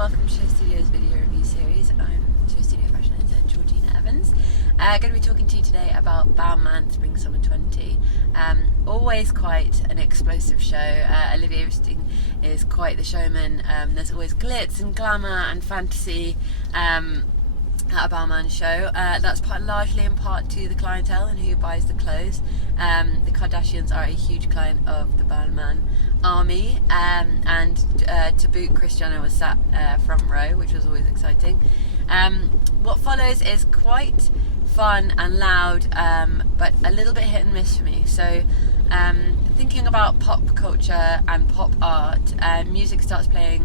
welcome to Show Studio's video review series. I'm Show Studio fashion editor Georgina Evans. Going to be talking to you today about Balmain Spring Summer 20. Always quite an explosive show. Olivier Rousteing is quite the showman. There's always glitz and glamour and fantasy at a Balmain show. That's largely in part to the clientele and who buys the clothes. The Kardashians are a huge client of the Balmain army, and to boot, Georgina was sat front row, which was always exciting. What follows is quite fun and loud, but a little bit hit and miss for me. So thinking about pop culture and pop art, music starts playing.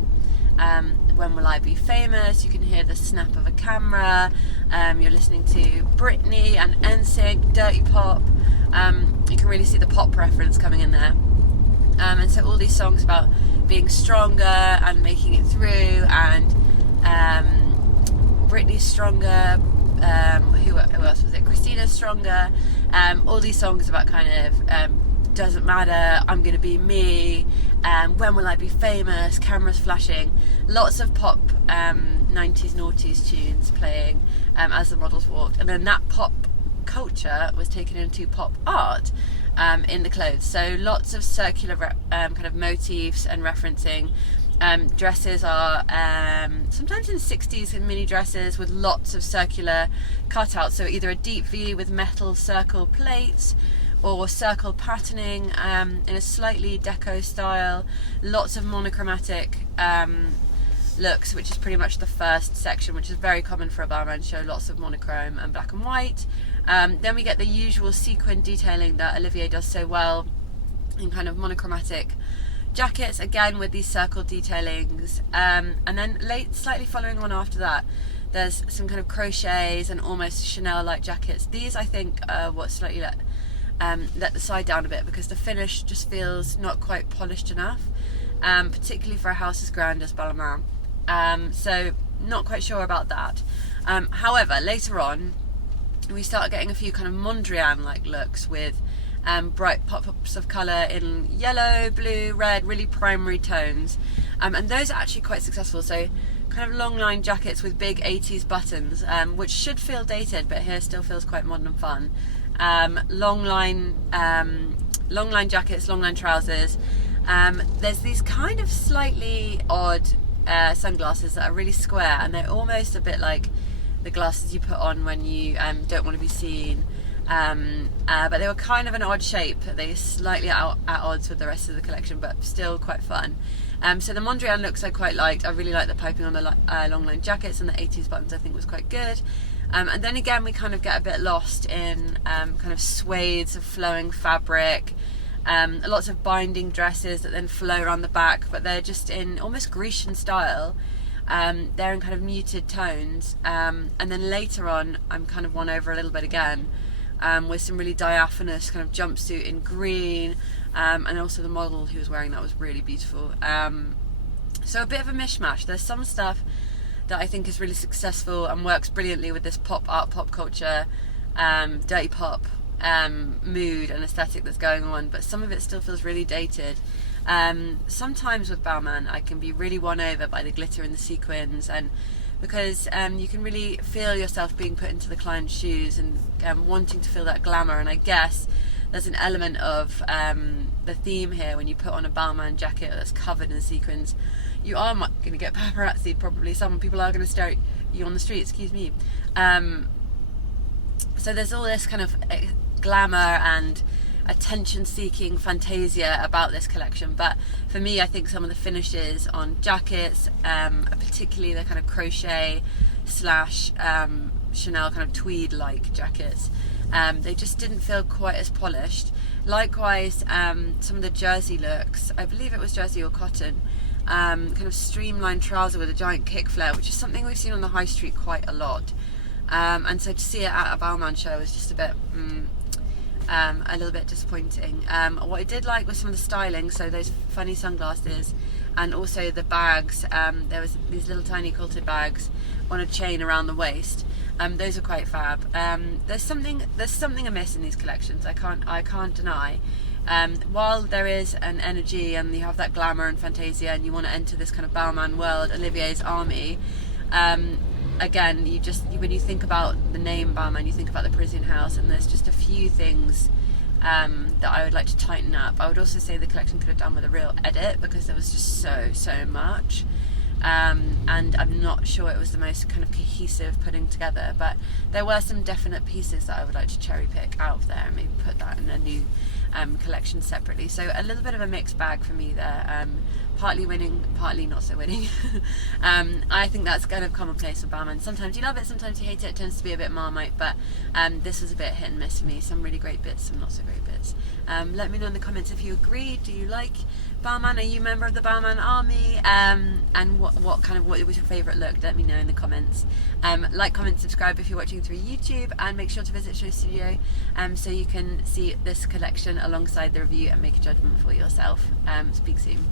When Will I Be Famous? You can hear the snap of a camera. You're listening to Britney and NSYNC, Dirty Pop. You can really see the pop reference coming in there. And so all these songs about being stronger and making it through, and Britney's stronger. Who else was it? Christina's stronger. All these songs about kind of doesn't matter, I'm gonna be me. When will I be famous? Cameras flashing. Lots of pop 90s noughties tunes playing as the models walked, and then that pop culture was taken into pop art in the clothes. So lots of circular kind of motifs and referencing. Dresses are sometimes in 60s in mini dresses with lots of circular cutouts. So either a deep V with metal circle plates, or circle patterning in a slightly deco style. Lots of monochromatic looks, which is pretty much the first section, which is very common for a Balmain show. Lots of monochrome and black and white. Then we get the usual sequin detailing that Olivier does so well in kind of monochromatic jackets, again with these circle detailings. And then slightly following on after that, there's some kind of crochets and almost Chanel-like jackets. These, I think, are what slightly let the side down a bit, because the finish just feels not quite polished enough, particularly for a house as grand as Balmain. So not quite sure about that. However, later on we start getting a few kind of Mondrian-like looks with bright pop-ups of colour in yellow, blue, red, really primary tones, and those are actually quite successful. So kind of long line jackets with big 80s buttons, which should feel dated, but here still feels quite modern and fun. Long line jackets, long line trousers. There's these kind of slightly odd sunglasses that are really square, and they're almost a bit like the glasses you put on when you don't want to be seen. But they were kind of an odd shape. They're slightly at odds with the rest of the collection, but still quite fun. So the Mondrian looks I quite liked. I really liked the piping on the long line jackets, and the 80s buttons I think was quite good. And then again we kind of get a bit lost in kind of swathes of flowing fabric, lots of binding dresses that then flow around the back, but they're just in almost Grecian style. They're in kind of muted tones, and then later on I'm kind of won over a little bit again, with some really diaphanous kind of jumpsuit in green, and also the model who was wearing that was really beautiful. So a bit of a mishmash. There's some stuff that I think is really successful and works brilliantly with this pop art, pop culture, dirty pop mood and aesthetic that's going on, but some of it still feels really dated. Sometimes with Balmain I can be really won over by the glitter and the sequins, and because you can really feel yourself being put into the client's shoes and wanting to feel that glamour. And I guess there's an element of the theme here. When you put on a Balmain jacket that's covered in sequins, you are going to get paparazzi probably. Some people are going to stare at you on the street, excuse me. So there's all this kind of glamour and attention-seeking fantasia about this collection, but for me I think some of the finishes on jackets, particularly the kind of crochet slash Chanel kind of tweed-like jackets, they just didn't feel quite as polished. Likewise, some of the jersey looks, I believe it was jersey or cotton, kind of streamlined trouser with a giant kick flare, which is something we've seen on the high street quite a lot, and so to see it at a Balmain show was just a little bit disappointing. What I did like was some of the styling, so those funny sunglasses, and also the bags. There was these little tiny quilted bags on a chain around the waist. Those are quite fab. There's something amiss in these collections. I can't deny. while there is an energy and you have that glamour and fantasia and you want to enter this kind of Balmain world, Olivier's army, again, when you think about the name Balmain, you think about the Parisian house, and there's just a few things that I would like to tighten up. I would also say the collection could have done with a real edit, because there was just so much. And I'm not sure it was the most kind of cohesive putting together, but there were some definite pieces that I would like to cherry pick out of there and maybe put that in a new collection separately. So a little bit of a mixed bag for me there, partly winning, partly not so winning. I think that's kind of commonplace with Balmain. Sometimes you love it, sometimes you hate it. It tends to be a bit Marmite, but this was a bit hit and miss for me. Some really great bits, some not so great bits. Let me know in the comments if you agree. Do you like Balmain? Are you a member of the Balmain army? And what was your favourite look? Let me know in the comments. Like, comment, subscribe if you're watching through YouTube, and make sure to visit Show Studio so you can see this collection alongside the review and make a judgment for yourself. Speak soon.